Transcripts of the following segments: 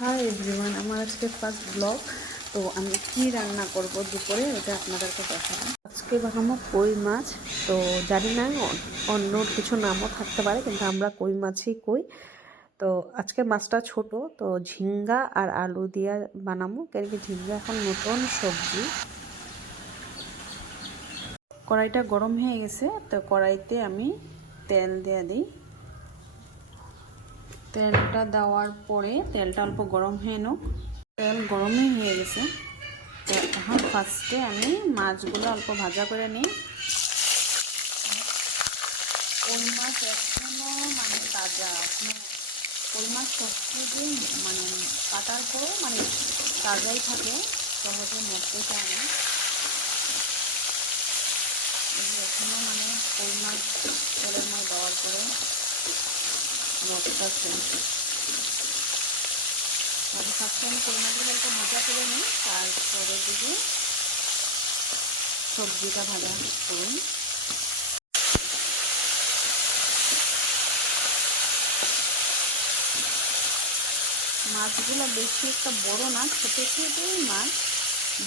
Hi everyone, আমার আজকে first blog. তো আমি কি রান্না করব দুপুরে ওটা আপনাদেরকে দেখাবো। আজকে বানাবো কই মাছ। তো জানি না অন্য কিছু নামও থাকতে পারে, কিন্তু আমরা কই মাছই কই। তো আজকে মাছটা ছোট, তো ঝিঙ্গা আর আলু দিয়ে বানাবো, কেন কি ঝিঙ্গা এখন নতুন সবজি। কড়াইটা গরম হয়ে গেছে, তো কড়াইতে আমি তেল দিয়ে দিই। তেলটা দেওয়ার পরে তেলটা অল্প গরম হয়ে নোক। তেল গরমই হয়ে গেছে। তো এখন ফার্স্টে আমি মাছগুলো অল্প ভাজা করে নিই। কই মাছ এখনও মানে তাজা, এখনো কই মাছ সবথেকে মানে কাটার পরও মানে তাজাই থাকে, সহজে মরতে চায় না। এখনও মানে কই মাছ তেলের মধ্যে দেওয়ার পরে নড়তেছে। তারপর ফার্স্টে আমি কই মাছগুলো অল্প ভাজা করে নিই, তারপরে দিকে সবজিটা ভাজা করুন। মাছগুলো বেশি একটা বড় না, ছোটো ছোটোই মাছ।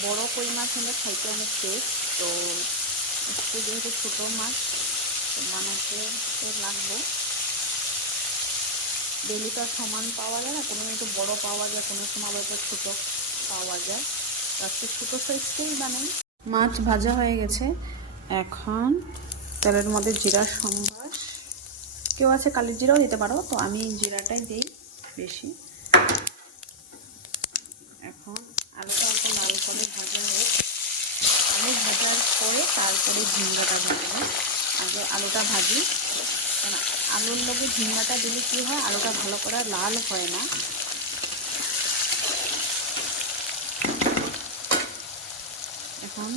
বড় কই মাছ হলে খাইতে অনেক টেস্ট। তো একটু যেহেতু ছোটো মাছ বানাতে তো লাগবো। ডেলি তো সমান পাওয়া যায় না, কোনো একটু বড় পাওয়া যায়, কোনো সময় আবার একটু ছোটো পাওয়া যায়। আজকে ছোটো সাইজটাই বানাই। মাছ ভাজা হয়ে গেছে, এখন তেলের মধ্যে জিরার সম্বাস, কেউ আছে কালি জিরাও দিতে পারো, তো আমি জিরাটাই দিই বেশি। এখন আলুটা অল্প লাল করে ভাজা হোক। আলু ভাজার পরে তারপরে ঝিঙ্গাটা ভাজবো। আগে আলুটা ভাজি, কারণ আলুর লগে ঝিঙ্গাটা দিলে কী হয়, আলুটা ভালো করে লাল হয় না। এখন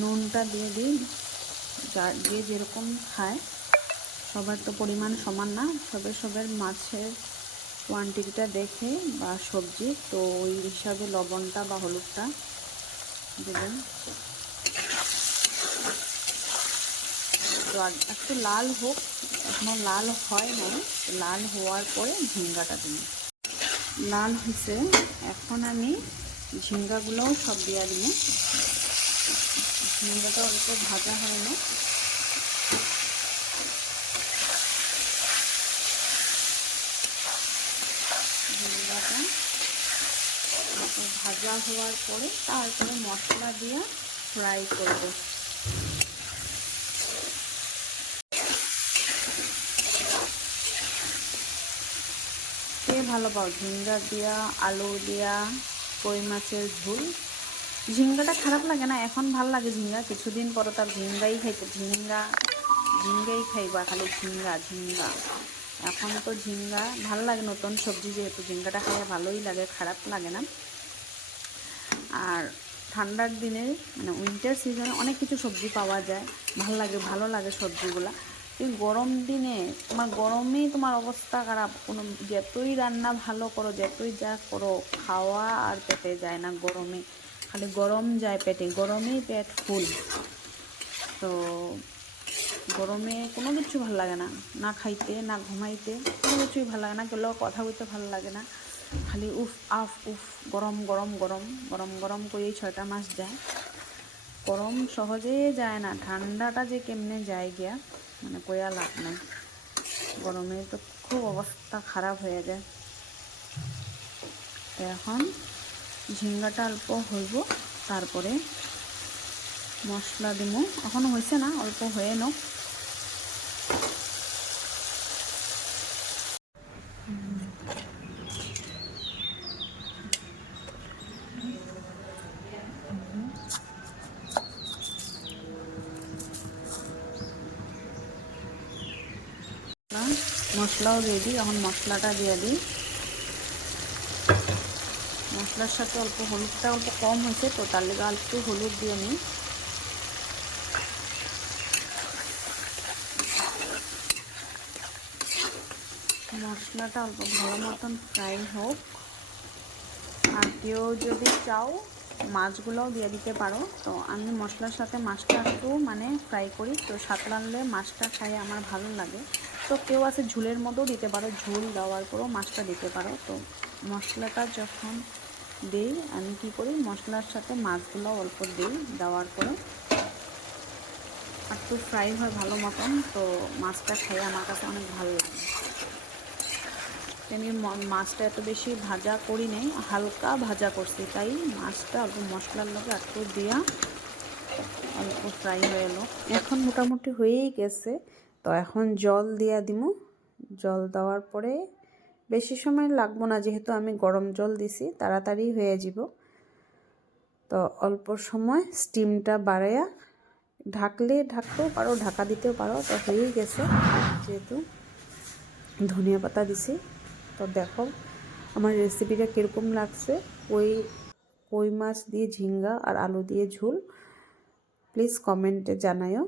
নুনটা দিয়ে দিই, যে যেরকম খায়, সবার তো পরিমাণ সমান না, সবের মাছের কোয়ান্টিটিটা দেখে বা সবজি, তো ওই হিসাবে লবণটা বা হলুদটা দেবেন। তো একটু লাল হোক, এখনও লাল হয় নাই, লাল হওয়ার পরে ঝিঙ্গাটা দিন। লাল হয়েছে, এখন আমি ঝিঙ্গাগুলোও সব দিয়ে দিব। ঝিঙ্গাটা অল্প ভাজা হয় না, ঝিঙ্গাটা অল্প ভাজা হওয়ার পরে তারপরে মশলা দিয়ে ফ্রাই করব। কে ভালো পাও ঝিঙ্গা দিয়া, আলু দিয়া কই মাছের ঝোল? ঝিঙ্গাটা খারাপ লাগে না, এখন ভাল লাগে ঝিঙ্গা, কিছুদিন পরে তার ঝিঙ্গাই খাইতে, ঝিঙ্গাই খাইবা, খালি ঝিঙ্গা ঝিঙ্গা। এখন তো ঝিঙ্গা ভাল লাগে, নতুন সবজি যেহেতু ঝিঙ্গাটা খাইয়ে ভালোই লাগে, খারাপ লাগে না। আর ঠান্ডার দিনে মানে উইন্টার সিজনে অনেক কিছু সবজি পাওয়া যায়, ভালো লাগে সবজিগুলা। এই গরম দিনে তোমার গরমেই তোমার অবস্থা খারাপ, কোনো যতই রান্না ভালো করো, যতই যা করো, খাওয়া আর পেটে যায় না গরমে, খালি গরম যায় পেটে, গরমেই পেট ফুল। তো গরমে কোনো কিছু ভালো লাগে না, না খাইতে না ঘুমাইতে, কোনো কিছুই ভালো লাগে না, কেউ কথা বলতে ভালো লাগে না, খালি উফ আফ উফ, গরম গরম গরম গরম গরম করেই 6টা মাস যায়। গরম সহজে যায় না, ঠান্ডাটা যে কেমনে যায় গিয়া মানে কয়া লাভ নাই। গরমে তো খুব অবস্থা খারাপ হয়ে যায়। তো এখন ঝিঙ্গাটা অল্প হইব, তারপরে মশলা দিব। এখনও হয়েছে না, অল্প হয়ে নোক। মশলাও দিয়ে দিই, এখন মশলাটা দিয়ে দিই। মশলার সাথে অল্প হলুদটা অল্প কম হয়েছে, তো তার লেগে একটু হলুদ দিয়ে নিই। মশলাটা অল্প ভালো মতন ফ্রাই হোক। আর কেউ যদি চাও মাছগুলোও দিয়ে দিতে পারো। তো আমি মশলার সাথে মাছটা একটু মানে ফ্রাই করি, তো সাঁতরালে মাছটা খাই আমার ভালো লাগে। তো কেউ আছে ঝুলের মধ্যেও দিতে পারো, ঝুল দেওয়ার পরেও মাছটা দিতে পারো। তো মশলাটা যখন দিই আমি কী করি, মশলার সাথে মাছগুলো অল্প দিই, দেওয়ার পরে একটু ফ্রাই হয় ভালো মতন। তো মাছটা খেয়ে আমার কাছে অনেক ভালো লাগে। আমি মাছটা এত বেশি ভাজা করি নাই, হালকা ভাজা করছি, তাই মাছটা অল্প মশলার লগে একটু দিয়া অল্প ফ্রাই হয়ে এলো। এখন মোটামুটি হয়েই গেছে। তো এখন জল দিয়া দিমু। জল দেওয়ার পরে বেশি সময় লাগবো না, যেহেতু আমি গরম জল দিছি, তাড়াতাড়ি হয়ে যাব। তো অল্প সময় স্টিমটা বাড়াইয়া ঢাকতেও পারো, ঢাকা দিতেও পারো। তো হয়েই গেছে, যেহেতু ধনিয়া পাতা দিছি। তো দেখো আমার রেসিপিটা কীরকম লাগছে। কই মাছ দিয়ে ঝিঙ্গা আর আলু দিয়ে ঝোল প্লিজ কমেন্টে জানায়ও।